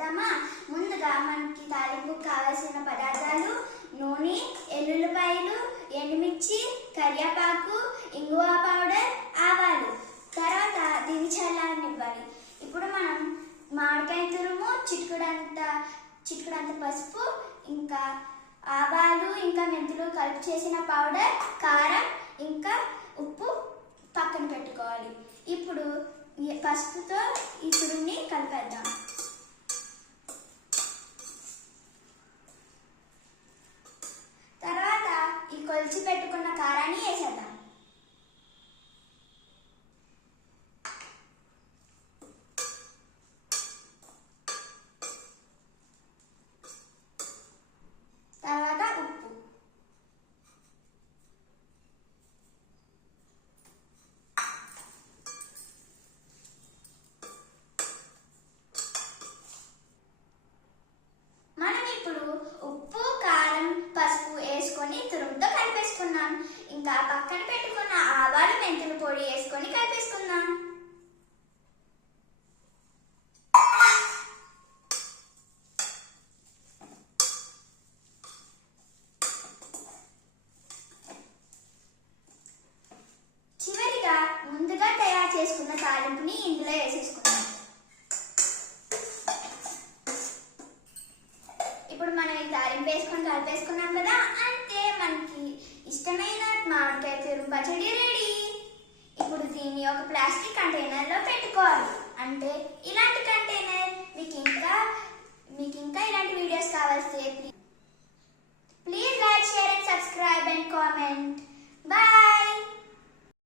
చేసేద్దామా? ముందుగా మనకి తాలింపుకు కావాల్సిన పదార్థాలు నూనె, ఎల్లుల్లిపాయలు, ఎండుమిర్చి, కరివేపాకు, ఇంగువ పౌడర్, ఆవాలు. తర్వాత దీన్ని చల్లారనివ్వాలి. ఇప్పుడు మనం మామిడికాయ తురుము, చిటికెడంత పసుపు, ఇంకా ఆవాలు, ఇంకా మెంతులు కలిపి చేసిన పౌడర్, కారం, ఇంకా ఉప్పు పక్కన పెట్టుకోవాలి. ఇప్పుడు పసుపుతో ఈ తురుముని కలిపేద్దాం. తర్వాత ఈ కొలిచి పెట్టుకున్న కారాన్ని వేసేద్దాం. తర్వాత ఉప్పు. మనం ఇప్పుడు ఉప్పు, కారం, పసుపు వేసుకొని తురుముతో కలిపేసుకున్నాం. ఇంకా పక్కన పెట్టుకున్న ఆవాలు, మెంతుల పొడి వేసుకొని కలిపేసుకుందాం. చివరిగా ముందుగా తయారు చేసుకున్న తాలింపుని ఇందులో వేసేసుకుందాం. ఇప్పుడు మనం ఈ తాలింపు వేసుకొని కలిపేసుకున్నాం కదా, అంతే మనకి ఇష్టమైన మామిడికాయ తురుము పచ్చడి రెడీ. ఇప్పుడు దీన్ని ఒక ప్లాస్టిక్ కంటైనర్లో పెట్టుకోవాలి. అంటే ఇలాంటి కంటైనర్. మీకు ఇంకా ఇలాంటి వీడియోస్ కావాల్సి please like, share and subscribe and comment. Bye.